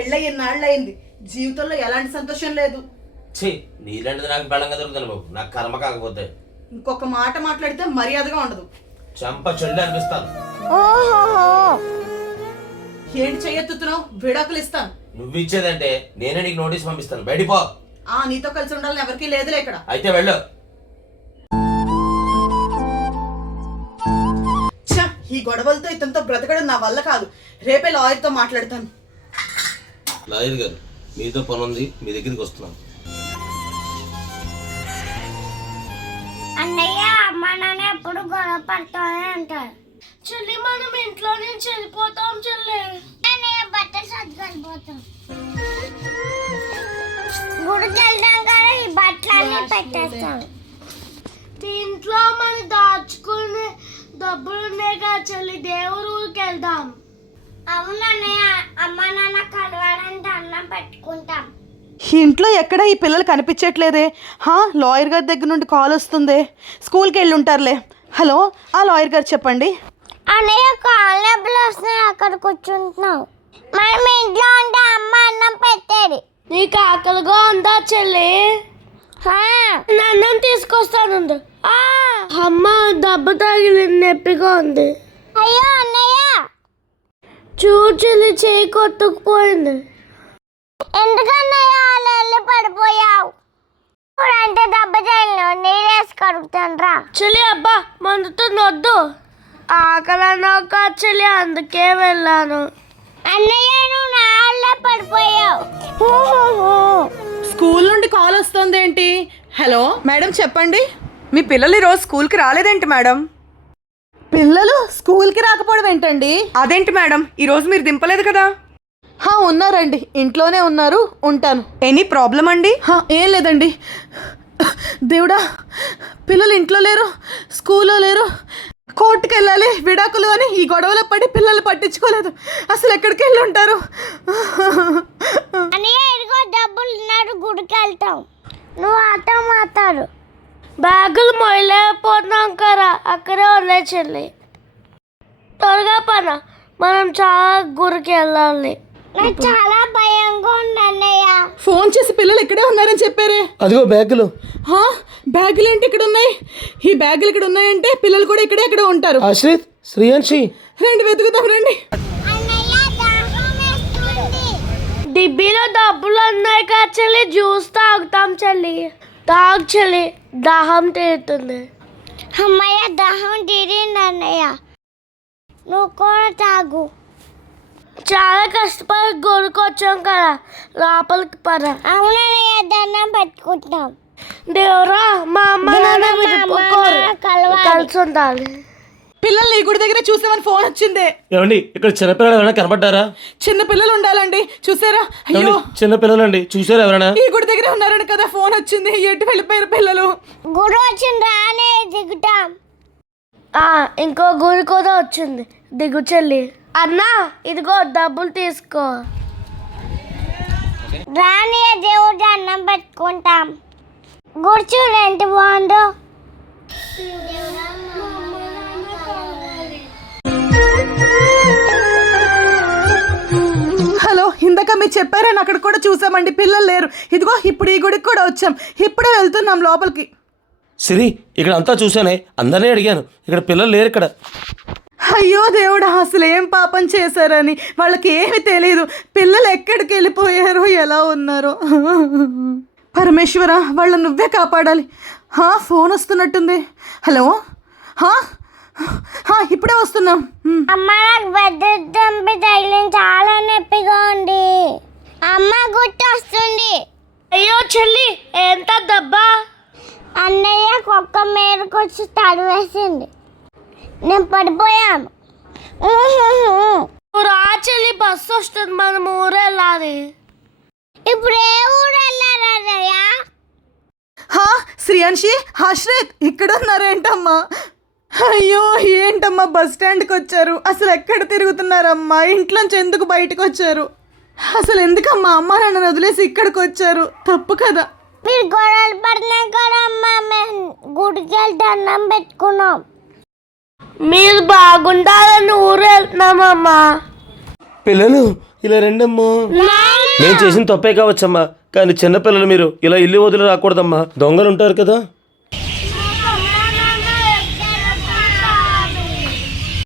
పెళ్ళయి ఎన్నాళ్ళయింది, జీవితంలో ఎలాంటి సంతోషం లేదు. నీలాంటిది నాకు బలంగా దొరుకుతాను బాబు, నాకు కర్మ కాకపోతే. ఇంకొక మాట మాట్లాడితే మర్యాదగా ఉండదు. చంప చెల్లి అనిపిస్తాను. ఏంటి చెయ్యెత్తుతున్నావు? విడాకులు ఇస్తాను. నువ్వు ఇచ్చేదంటే నేనే నీకు నోటీస్ పంపిస్తాను, బయటిపో. నీతో కలిసి ఉండాలని ఎవరికీ లేదులే ఇక్కడ. అయితే వెళ్ళు. ఈ గొడవలతో ఇతనితో బ్రతకడం నా వల్ల కాదు. రేపే లాయర్తో మాట్లాడతాను. లాయర్ గారు, మీతో పని ఉంది, మీ దగ్గరికి వస్తున్నాను. అన్నయ్య అమ్మ నాన్న ఎప్పుడు గొడవ పడుతూనే ఉంటారు. చెల్లి మనం ఇంట్లో నుంచి వెళ్ళిపోతాం చెల్లి. అన్నయ్య బట్టలు సర్దుకెళ్ళిపోతాం. గుడికి వెళ్దాం కదా, ఈ బట్టలన్నీ పెట్టేస్తాం. ఇంట్లో మనం దాచుకునే డబ్బులు ఉన్నాయి కదా చెల్లి, దేవుడి ఊరికి వెళ్దాం. అవునన్నయ్య, అమ్మ నాన్న కలవాలంటే అన్నం పెట్టుకుంటాం. ఇంట్లో ఎక్కడ ఈ పిల్లలు కనిపించట్లేదే. లాయర్ గారి దగ్గర నుండి కాల్ వస్తుంది. స్కూల్కి వెళ్ళి ఉంటారులే. హలో, లాయర్ గారు చెప్పండి. అన్నయ్య కాల్ డబ్బులు వస్తున్నాయి, అక్కడ కూర్చుంటున్నావు. మనం ఇంట్లో ఉంటే అమ్మ అన్నం పెట్టేది. నీకు ఆకలిగా ఉందా చెల్లి? అన్నం తీసుకొస్తాను. అమ్మ దెబ్బ తగిలి నొప్పిగా ఉంది. అయ్యో అన్నయ్య, చూడు చెల్లి, చేయి కొట్టుకుపోయింది. ఎందుకన్నయ్య అలా వెళ్ళి పడిపోయావు? ఇప్పుడంటే దెబ్బ తగిలిన నీరేసి కడుగుతాను రా. చెల్లి అబ్బా మందుతో నొద్దు, ఆకలన్నాక చెల్లి, అందుకే వెళ్ళాను. అన్నయ్య నువ్వు నా వాళ్ళే పడిపోయావు. స్కూల్ నుండి కాల్ వస్తుంది ఏంటి? హలో మేడం చెప్పండి. మీ పిల్లలు ఈరోజు స్కూల్కి రాలేదేంటి మేడం? పిల్లలు స్కూల్కి రాకపోవడం ఏంటండి? అదేంటి మేడం, ఈరోజు మీరు దింపలేదు కదా? ఉన్నారండి, ఇంట్లోనే ఉన్నారు. ఉంటాను. ఎనీ ప్రాబ్లం అండి? ఏం లేదండి. దేవుడా, పిల్లలు ఇంట్లో లేరు, స్కూల్లో లేరు, కోర్టుకు వెళ్ళాలి, విడాకులు అని ఈ గొడవలో పడి పిల్లలు పట్టించుకోలేదు. అసలు ఎక్కడికి వెళ్ళి ఉంటారు? డబ్బులు ఉన్నారు, గుడికి వెళ్తాం. నువ్వు ఆటో మాట్లాడు. బ్యాగులు మొయలేకపోతున్నాం కదా, అక్కడే ఉన్నాయి చెల్లి. త్వరగా పన, మనం చాలా గుడికి వెళ్ళాలి. నాకు చాలా భయంగా ఉంది అన్నయ్య. ఫోన్ చేసి పిల్లలు ఇక్కడే ఉన్నారని చెప్పారే. అదిగో బ్యాగులు. బ్యాగులు ఏంటి ఇక్కడ ఉన్నాయి? ఈ బ్యాగులు ఇక్కడ ఉన్నాయంటే పిల్లలు కూడా ఇక్కడే ఎక్కడ ఉంటారు. ఆశ్రిత్, శ్రీయాన్షి, రండి వెతుకుతాం రండి. డిబ్బీలో డబ్బులు ఉన్నాయి కదా చెల్లి, జ్యూస్ తాగుతాం చెల్లి. తాగు చెల్లి, దాహం తీరుతుంది. అమ్మయ్య దాహం తీరింది అన్నయ్య, నువ్వు కూడా తాగు. చాలా కష్టపడి గొడుకొచ్చాం కదా, లోపలికి పద. అవునన్నయ్య, దండం పెట్టుకుంటాం. దేవురా, మా అమ్మ కలిసి ఉండాలి. పిల్లల్ని ఈ గుడి దగ్గర చూసామని ఫోన్ వచ్చింది. ఏమండి, ఇక్కడ చిన్నపిల్లలు ఎవరైనా కనబడ్డారా? చిన్న పిల్లలు ఉండాలండి, చూసారా? అయ్యో, చిన్న పిల్లలు అండి, చూసారా ఎవరైనా? ఈ గుడి దగ్గర ఉన్నారని కదా ఫోన్ వచ్చింది. ఎటు వెళ్ళిపోయారు పిల్లలు? గుడి వచ్చింది, రానే దిగుతాం. ఇంకో గుడి కూడా వచ్చింది, దిగు చెల్లి. అన్నా ఇదిగో డబ్బులు తీసుకో. రాని దేవుడు అన్నం పెట్టుకుంటాం. గుడి చూడు ఎంత బాగుందో. హలో, ఇందాక మీరు చెప్పారని అక్కడ కూడా చూసామండి, పిల్లలు లేరు. ఇదిగో ఇప్పుడు ఈ గుడికి కూడా వచ్చాం, ఇప్పుడే వెళ్తున్నాం లోపలికి. సిరి, ఇక్కడ అంతా చూసానే, అందరినీ అడిగాను, ఇక్కడ పిల్లలు లేరు ఇక్కడ. అయ్యో దేవుడా, అసలు ఏం పాపం చేశారని వాళ్ళకి ఏమి తెలియదు. పిల్లలు ఎక్కడికి వెళ్ళిపోయారో, ఎలా ఉన్నారో. పరమేశ్వర, వాళ్ళ నువ్వే కాపాడాలి. ఫోన్ వస్తున్నట్టుంది. హలో, ఇప్పుడే వస్తున్నాం. అమ్మ, నాకు బెడ్ దంపి తగిలిన చాలా నొప్పిగా ఉంది. అమ్మ గుర్తు వస్తుంది. అయ్యో చెల్లి, ఎంత దెబ్బా? అన్నయ్య కుక్క మేరకొచ్చి తడివేసింది, నేను పడిపోయాను. రా చెల్లి, బస్సు వస్తుంది, మనం ఊరు వెళ్ళాలి. ఇప్పుడు ఏ ఊరు వెళ్ళాలన్నయ్య? శ్రీయాన్షి, ఆశ్రిత్ ఇక్కడ ఉన్నారేంటమ్మా? అయ్యో ఏంటమ్మా, బస్ స్టాండ్కి వచ్చారు. అసలు ఎక్కడ తిరుగుతున్నారమ్మా? ఇంట్లోంచి ఎందుకు బయటకు వచ్చారు? అసలు ఎందుకమ్మా అమ్మ నన్ను వదిలేసి ఇక్కడికి వచ్చారు? తప్పు కదా. మీరు గొడవలు పడినాం కదా అమ్మా, మేము గుడికి వెళ్తే అన్నం పెట్టుకున్నాం. మీరు బాగుండాలని ఊరు వెళ్తున్నామమ్మా. పిల్లలు ఇలా రెండమ్మా. నేను చేసిన తప్పే కావచ్చమ్మా, కానీ చిన్నపిల్లలు మీరు ఇలా ఇల్లు వదిలి రాకూడదమ్మా, దొంగలు ఉంటారు కదా.